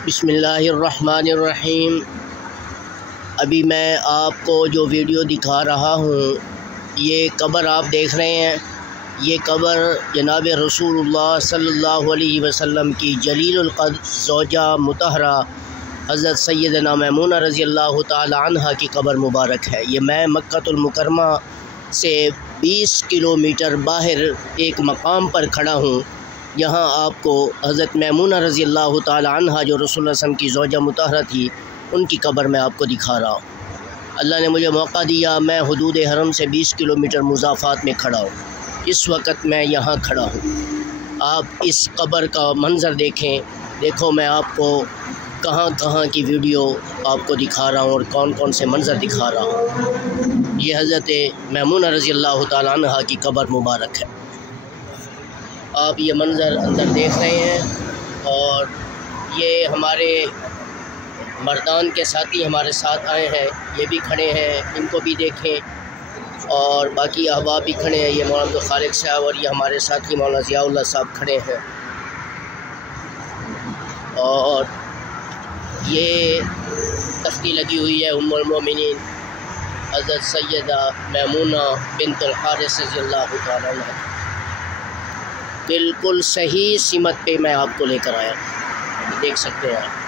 बिस्मिल्लाहिर्रहमानिर्रहीम। अभी मैं आपको जो वीडियो दिखा रहा हूँ, ये कब्र आप देख रहे हैं। ये कब्र जनाब रसूलुल्लाह सल्लल्लाहु अलैहि वसल्लम की जलीलुल क़द्र ज़ौजा मुतहरा हज़रत सैयदना मैमूना रज़ियल्लाहु ताला अन्हा की कब्र मुबारक है। ये मैं मक्कातुल मुकर्रमा से 20 किलोमीटर बाहर एक मकाम पर खड़ा हूँ। यहाँ आपको हज़रत मैमूना रज़ियल्लाहु ताला अन्हा जो रसूलुल्लाह सल्लल्लाहु अलैहि वसल्लम की ज़ौजा मुतहरा थी, उनकी कब्र मैं आपको दिखा रहा हूँ। अल्लाह ने मुझे मौका दिया, मैं हुदूद हरम से 20 किलोमीटर मुज़ाफ़ात में खड़ा हूँ। इस वक्त मैं यहाँ खड़ा हूँ। आप इस कब्र का मंज़र देखें। देखो मैं आपको कहाँ कहाँ की वीडियो आपको दिखा रहा हूँ और कौन कौन से मंज़र दिखा रहा हूँ। ये हज़रत मैमूना रज़ियल्लाहु ताला अन्हा की कब्र मुबारक है। आप ये मंज़र अंदर देख रहे हैं और ये हमारे मर्दान के साथी हमारे साथ आए हैं, ये भी खड़े हैं, इनको भी देखें। और बाकी अहबाब भी खड़े हैं। ये मौलाना अब्दुल खालिक साहब और ये हमारे साथी मौलाना ज़ियाउल्लाह साहब खड़े हैं। और ये तख्ती लगी हुई है उम्मुल मोमिनीन हज़रत सैयदा मैमूना बिन्तुल हारिस रज़ियल्लाहु ताला अन्हा। बिल्कुल सही सिमत पे मैं आपको लेकर आया, देख सकते हैं आप।